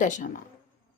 दशमा।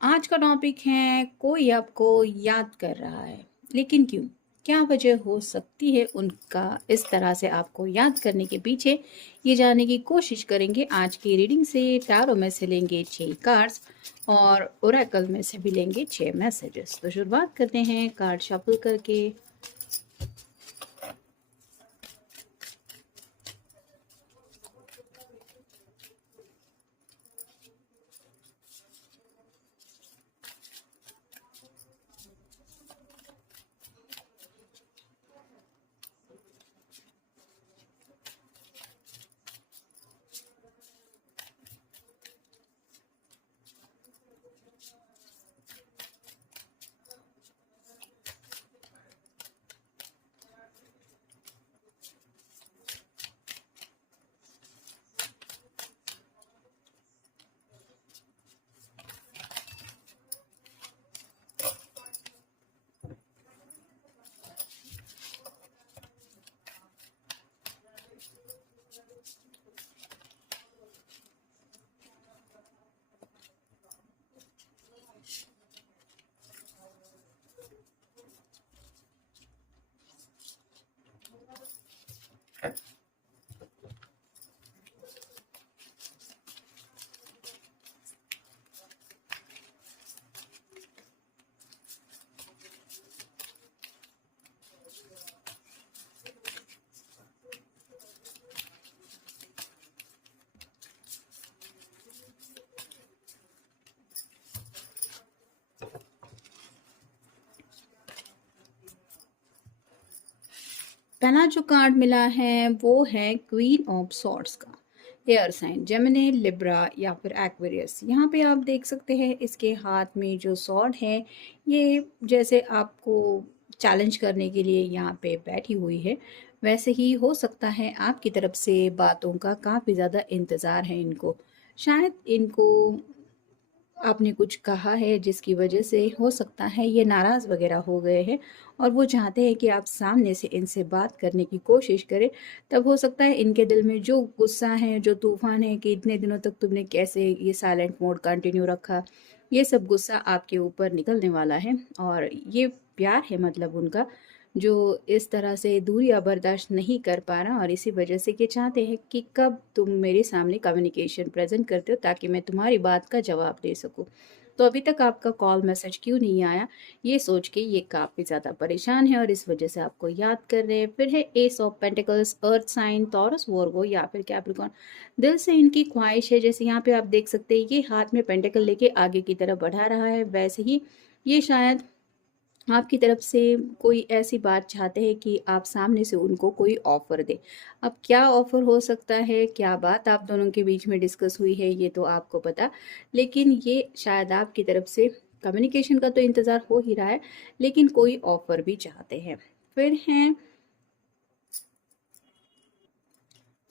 आज का टॉपिक है कोई आपको याद कर रहा है, लेकिन क्यों? क्या वजह हो सकती है उनका इस तरह से आपको याद करने के पीछे? ये जानने की कोशिश करेंगे आज की रीडिंग से। टैरो में से लेंगे 6 कार्ड्स और ओरेकल में से भी लेंगे 6 मैसेजेस। तो शुरुआत करते हैं कार्ड शफल करके। पहला जो कार्ड मिला है वो है क्वीन ऑफ सॉर्ड्स का। एयर साइन जेमिनी, लिब्रा या फिर एक्वेरियस। यहाँ पे आप देख सकते हैं इसके हाथ में जो सॉर्ड है ये जैसे आपको चैलेंज करने के लिए यहाँ पे बैठी हुई है। वैसे ही हो सकता है आपकी तरफ से बातों का काफ़ी ज़्यादा इंतज़ार है इनको। शायद इनको आपने कुछ कहा है जिसकी वजह से हो सकता है ये नाराज़ वगैरह हो गए हैं और वो चाहते हैं कि आप सामने से इनसे बात करने की कोशिश करें। तब हो सकता है इनके दिल में जो गुस्सा है, जो तूफान है कि इतने दिनों तक तुमने कैसे ये साइलेंट मोड कंटिन्यू रखा, ये सब गुस्सा आपके ऊपर निकलने वाला है। और ये प्यार है मतलब उनका, जो इस तरह से दूरियां बर्दाश्त नहीं कर पा रहा और इसी वजह से ये चाहते हैं कि कब तुम मेरे सामने कम्युनिकेशन प्रेजेंट करते हो ताकि मैं तुम्हारी बात का जवाब दे सकूं। तो अभी तक आपका कॉल मैसेज क्यों नहीं आया, ये सोच के ये काफ़ी ज़्यादा परेशान है और इस वजह से आपको याद कर रहे हैं। फिर है ace of pentacles, earth sign, Taurus, Virgo या फिर कैप्रिकॉर्न। दिल से इनकी ख्वाहिश है, जैसे यहाँ पे आप देख सकते हैं ये हाथ में पेंटिकल लेके आगे की तरफ बढ़ा रहा है, वैसे ही ये शायद आपकी तरफ से कोई ऐसी बात चाहते हैं कि आप सामने से उनको कोई ऑफ़र दें। अब क्या ऑफ़र हो सकता है, क्या बात आप दोनों के बीच में डिस्कस हुई है, ये तो आपको पता। लेकिन ये शायद आपकी तरफ से कम्युनिकेशन का तो इंतज़ार हो ही रहा है, लेकिन कोई ऑफ़र भी चाहते हैं। फिर हैं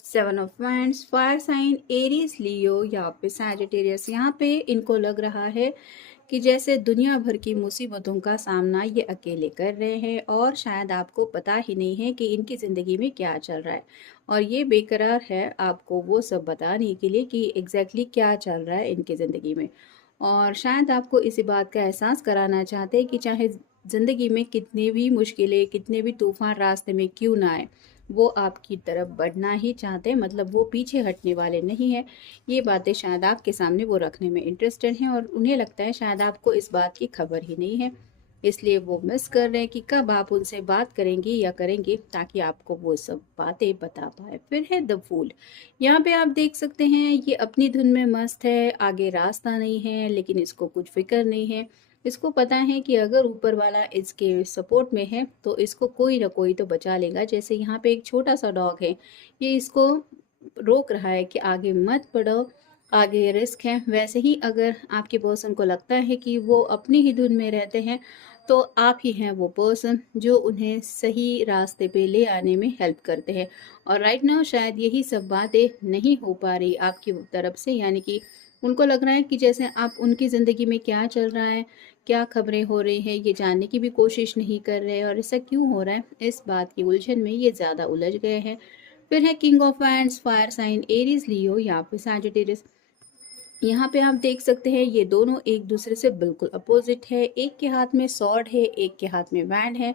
7 of wands, fire sign, Aries, Leo या फिर सैजिटेरियस। यहाँ पे इनको लग रहा है कि जैसे दुनिया भर की मुसीबतों का सामना ये अकेले कर रहे हैं और शायद आपको पता ही नहीं है कि इनकी ज़िंदगी में क्या चल रहा है और ये बेकरार है आपको वो सब बताने के लिए कि एग्जैक्टली क्या चल रहा है इनकी ज़िंदगी में। और शायद आपको इसी बात का एहसास कराना चाहते हैं कि चाहे ज़िंदगी में कितनी भी मुश्किलें, कितने भी तूफान रास्ते में क्यों ना आए, वो आपकी तरफ बढ़ना ही चाहते हैं, मतलब वो पीछे हटने वाले नहीं हैं। ये बातें शायद आपके सामने वो रखने में इंटरेस्टेड हैं और उन्हें लगता है शायद आपको इस बात की खबर ही नहीं है, इसलिए वो मिस कर रहे हैं कि कब आप उनसे बात करेंगी या करेंगे ताकि आपको वो सब बातें बता पाए। फिर है द फूल। यहाँ पे आप देख सकते हैं ये अपनी धुन में मस्त है, आगे रास्ता नहीं है, लेकिन इसको कुछ फिक्र नहीं है। इसको पता है कि अगर ऊपर वाला इसके सपोर्ट में है तो इसको कोई ना कोई तो बचा लेगा। जैसे यहाँ पे एक छोटा सा डॉग है, ये इसको रोक रहा है कि आगे मत बढ़ो, आगे रिस्क है। वैसे ही अगर आपके पर्सन को लगता है कि वो अपनी ही धुन में रहते हैं तो आप ही हैं वो पर्सन जो उन्हें सही रास्ते पे ले आने में हेल्प करते हैं। और राइट नाउ शायद यही सब बातें नहीं हो पा रही आपकी तरफ से, यानी कि उनको लग रहा है कि जैसे आप उनकी ज़िंदगी में क्या चल रहा है, क्या खबरें हो रही हैं, ये जानने की भी कोशिश नहीं कर रहे हैं और ऐसा क्यों हो रहा है, इस बात की उलझन में ये ज़्यादा उलझ गए हैं। फिर है king of wands, fire sign, Aries, Leo या फिर सैजिटेरियस। यहाँ पे आप देख सकते हैं ये दोनों एक दूसरे से बिल्कुल अपोजिट है। एक के हाथ में स्वॉर्ड है, एक के हाथ में वैंड है।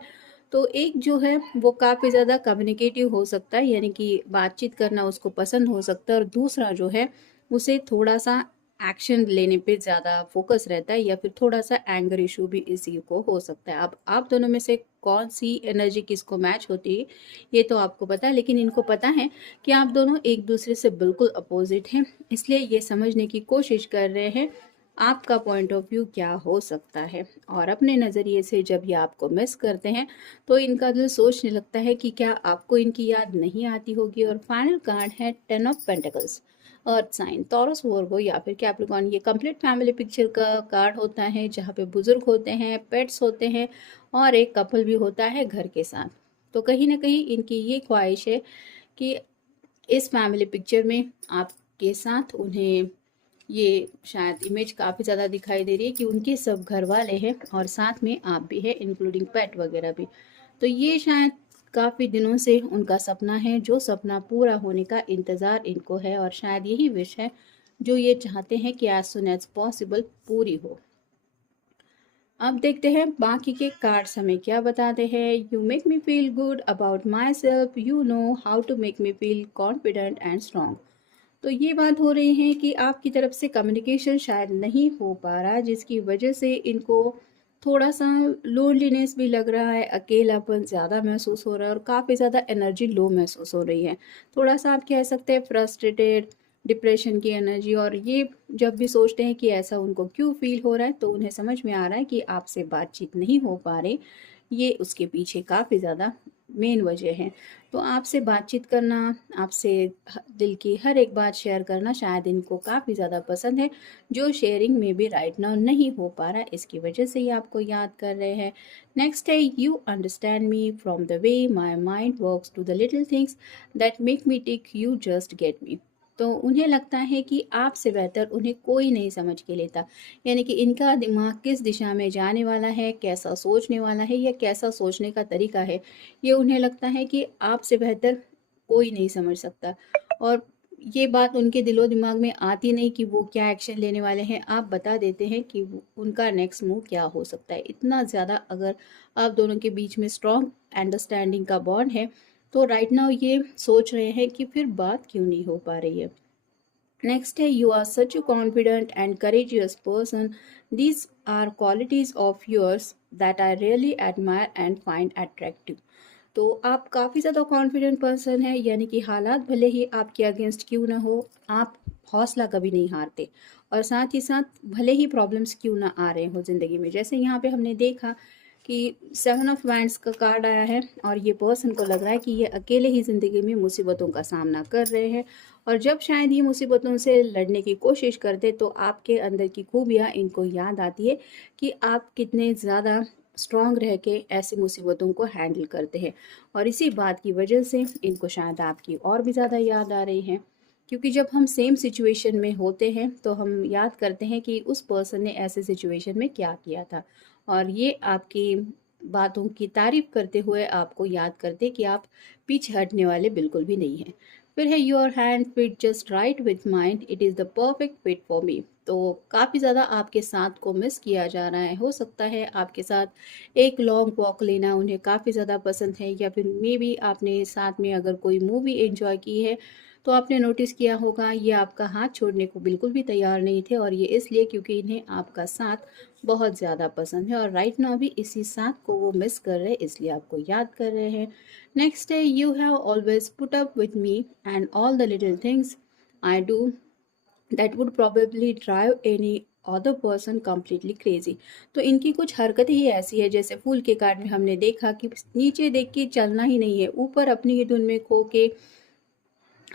तो एक जो है वो काफ़ी ज़्यादा कम्युनिकेटिव हो सकता है, यानी कि बातचीत करना उसको पसंद हो सकता है, और दूसरा जो है उसे थोड़ा-सा एक्शन लेने पे ज़्यादा फ़ोकस रहता है, या फिर थोड़ा-सा एंगर इश्यू भी इसी को हो सकता है। अब आप दोनों में से कौन-सी एनर्जी किसको मैच होती है, ये तो आपको पता है, लेकिन इनको पता है कि आप दोनों एक दूसरे से बिल्कुल अपोजिट हैं। इसलिए ये समझने की कोशिश कर रहे हैं आपका पॉइंट ऑफ व्यू क्या हो सकता है, और अपने नज़रिए से जब ये आपको मिस करते हैं तो इनका दिल सोचने लगता है कि क्या आपको इनकी याद नहीं आती होगी। और फाइनल कार्ड है 10 of pentacles, earth sign, Taurus, Virgo या फिर कैप्रिकॉर्न। ये कंप्लीट फैमिली पिक्चर का कार्ड होता है, जहाँ पे बुजुर्ग होते हैं, पेट्स होते हैं, और एक कपल भी होता है घर के साथ। तो कहीं ना कहीं इनकी ये ख्वाहिश है कि इस फैमिली पिक्चर में आपके साथ उन्हें ये शायद इमेज काफ़ी ज़्यादा दिखाई दे रही है कि उनके सब घर वाले हैं और साथ में आप भी है, इंक्लूडिंग पेट वगैरह भी। तो ये शायद काफ़ी दिनों से उनका सपना है, जो सपना पूरा होने का इंतज़ार इनको है, और शायद यही विश है जो ये चाहते हैं कि एज सुन एज पॉसिबल पूरी हो। अब देखते हैं बाकी के कार्ड्स हमें क्या बताते हैं। You make me feel good about my self, you know how to make me feel confident and strong. तो ये बात हो रही है कि आपकी तरफ से कम्युनिकेशन शायद नहीं हो पा रहा, जिसकी वजह से इनको थोड़ा सा लोनलीनेस भी लग रहा है, अकेलापन ज़्यादा महसूस हो रहा है, और काफ़ी ज़्यादा एनर्जी लो महसूस हो रही है। थोड़ा सा आप कह सकते हैं फ्रस्ट्रेटेड, डिप्रेशन की एनर्जी। और ये जब भी सोचते हैं कि ऐसा उनको क्यों फील हो रहा है, तो उन्हें समझ में आ रहा है कि आपसे बातचीत नहीं हो पा रही, ये उसके पीछे काफ़ी ज़्यादा मेन वजह है। तो आपसे बातचीत करना, आपसे दिल की हर एक बात शेयर करना शायद इनको काफ़ी ज़्यादा पसंद है, जो शेयरिंग में भी राइट नाउ नहीं हो पा रहा है, इसकी वजह से ये आपको याद कर रहे हैं। नेक्स्ट है you understand me from the way my mind works to the little things that make me tick, you just get me. तो उन्हें लगता है कि आपसे बेहतर उन्हें कोई नहीं समझ के लेता, यानी कि इनका दिमाग किस दिशा में जाने वाला है, कैसा सोचने वाला है, या कैसा सोचने का तरीका है, ये उन्हें लगता है कि आपसे बेहतर कोई नहीं समझ सकता। और ये बात उनके दिलो दिमाग में आती नहीं कि वो क्या एक्शन लेने वाले हैं, आप बता देते हैं कि उनका नेक्स्ट मूव क्या हो सकता है। इतना ज़्यादा अगर आप दोनों के बीच में स्ट्रॉन्ग अंडरस्टैंडिंग का बॉन्ड है, तो राइट नाउ ये सोच रहे हैं कि फिर बात क्यों नहीं हो पा रही है। नेक्स्ट है you are such a confident and courageous person, these are qualities of yours that I really admire and find attractive. तो आप काफ़ी ज़्यादा कॉन्फिडेंट पर्सन है, यानी कि हालात भले ही आपके अगेंस्ट क्यों ना हो, आप हौसला कभी नहीं हारते। और साथ ही साथ भले ही प्रॉब्लम्स क्यों ना आ रहे हो ज़िंदगी में, जैसे यहाँ पे हमने देखा कि 7 ऑफ वैंड्स का कार्ड आया है, और ये पर्सन को लग रहा है कि ये अकेले ही ज़िंदगी में मुसीबतों का सामना कर रहे हैं। और जब शायद ये मुसीबतों से लड़ने की कोशिश करते, तो आपके अंदर की खूबियाँ इनको याद आती है कि आप कितने ज़्यादा स्ट्रॉन्ग रह के ऐसी मुसीबतों को हैंडल करते हैं। और इसी बात की वजह से इनको शायद आपकी और भी ज़्यादा याद आ रही है, क्योंकि जब हम सेम सिचुएशन में होते हैं तो हम याद करते हैं कि उस पर्सन ने ऐसे सिचुएशन में क्या किया था, और ये आपकी बातों की तारीफ करते हुए आपको याद करते कि आप पीछे हटने वाले बिल्कुल भी नहीं हैं। फिर है your hand fit just right with mind, it is the perfect fit for me. तो काफ़ी ज़्यादा आपके साथ को मिस किया जा रहा है, हो सकता है आपके साथ एक लॉन्ग वॉक लेना उन्हें काफ़ी ज़्यादा पसंद है, या फिर मे बी आपने साथ में अगर कोई मूवी एंजॉय की है, तो आपने नोटिस किया होगा ये आपका हाथ छोड़ने को बिल्कुल भी तैयार नहीं थे, और ये इसलिए क्योंकि इन्हें आपका साथ बहुत ज़्यादा पसंद है, और राइट नाउ भी इसी साथ को वो मिस कर रहे हैं, इसलिए आपको याद कर रहे हैं। नेक्स्ट है you have always put up with me and all the little things I do that would probably drive any other person completely crazy. तो इनकी कुछ हरकतें ही ऐसी है, जैसे फूल के कार्ड में हमने देखा कि नीचे देख के चलना ही नहीं है, ऊपर अपनी ही धुन में खो के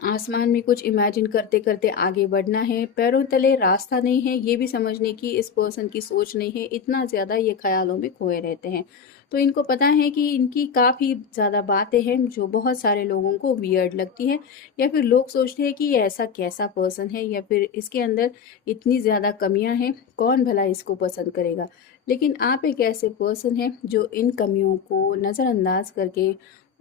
आसमान में कुछ इमेजिन करते करते आगे बढ़ना है। पैरों तले रास्ता नहीं है, ये भी समझने की इस पर्सन की सोच नहीं है, इतना ज़्यादा ये ख्यालों में खोए रहते हैं। तो इनको पता है कि इनकी काफ़ी ज़्यादा बातें हैं जो बहुत सारे लोगों को वियर्ड लगती है, या फिर लोग सोचते हैं कि ये ऐसा कैसा पर्सन है, या फिर इसके अंदर इतनी ज़्यादा कमियां हैं, कौन भला इसको पसंद करेगा। लेकिन आप एक ऐसे पर्सन हैं जो इन कमियों को नज़रअंदाज करके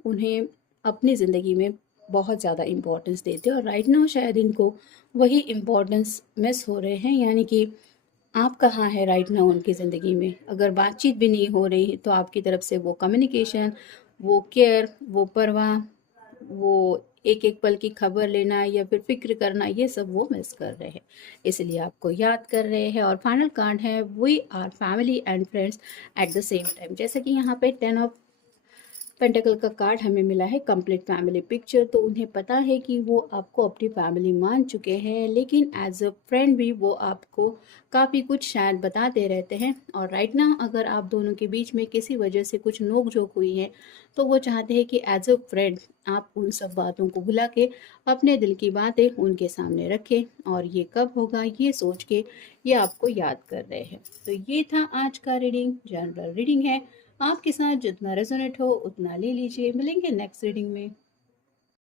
उन्हें अपनी ज़िंदगी में बहुत ज़्यादा इम्पोर्टेंस देते हैं और राइट नाउ शायद इनको वही इम्पोर्टेंस मिस हो रहे हैं। यानी कि आप कहाँ हैं राइट नाउ उनकी ज़िंदगी में? अगर बातचीत भी नहीं हो रही तो आपकी तरफ से वो कम्युनिकेशन, वो केयर, वो परवाह, वो एक-एक पल की खबर लेना या फिर फ़िक्र करना, ये सब वो मिस कर रहे हैं। इसलिए आपको याद कर रहे हैं। और फाइनल कार्ड है, we are family and friends at the same time. जैसे कि यहाँ पे 10 ऑफ पेंटाकल का कार्ड हमें मिला है, कंप्लीट फैमिली पिक्चर। तो उन्हें पता है कि वो आपको अपनी फैमिली मान चुके हैं, लेकिन एज अ फ्रेंड भी वो आपको काफ़ी कुछ शायद बताते रहते हैं। और राइट ना अगर आप दोनों के बीच में किसी वजह से कुछ नोक झोंक हुई है तो वो चाहते हैं कि एज अ फ्रेंड आप उन सब बातों को भुला के अपने दिल की बातें उनके सामने रखें। और ये कब होगा ये सोच के ये आपको याद कर रहे हैं। तो ये था आज का रीडिंग, जनरल रीडिंग है। आपके साथ जितना रेजोनेट हो उतना ले लीजिए। मिलेंगे नेक्स्ट रीडिंग में।